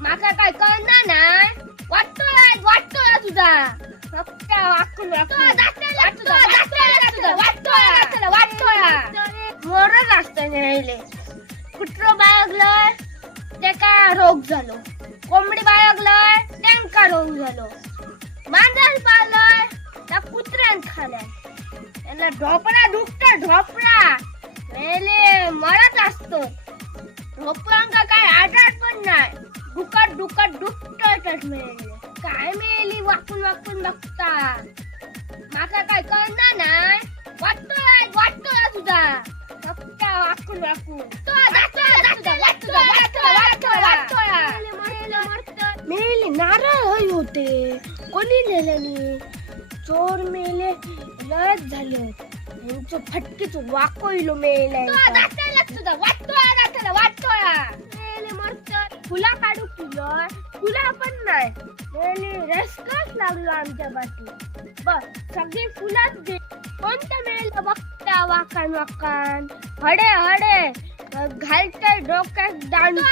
माका काय कळणार नाही. वाटतोय तुझा फक्त मरत असत नेले. कुत्र बाळगलंय त्याका रोग झालो, कोंबडी बाळगलंय त्यांका रोग झालो, मांजर पाळलंय त्या कुत्र्यान खाल्या. त्यांना ढोपळा दुखत ढोपळा मेले मरत असतो. ढोपळांका काय आजार पण नाही, दुखत मेले. काय मेली वाकून बघता. माका काय कळणार नाही. वाटतोय तुझा फक्त वाकून मेले. नारळ होते कोणी नेल्याने. चोर मेले लयच झाले. यांचं फटकीच वाकोइलो मेले. फुला काढू फुला पण नाही मेले. रसकच लागलो आमच्या बाटी. बघ सगळी फुलाच दे. कोणतं मेल बघता वाकान हडे घालतय डोक्यात दांडू.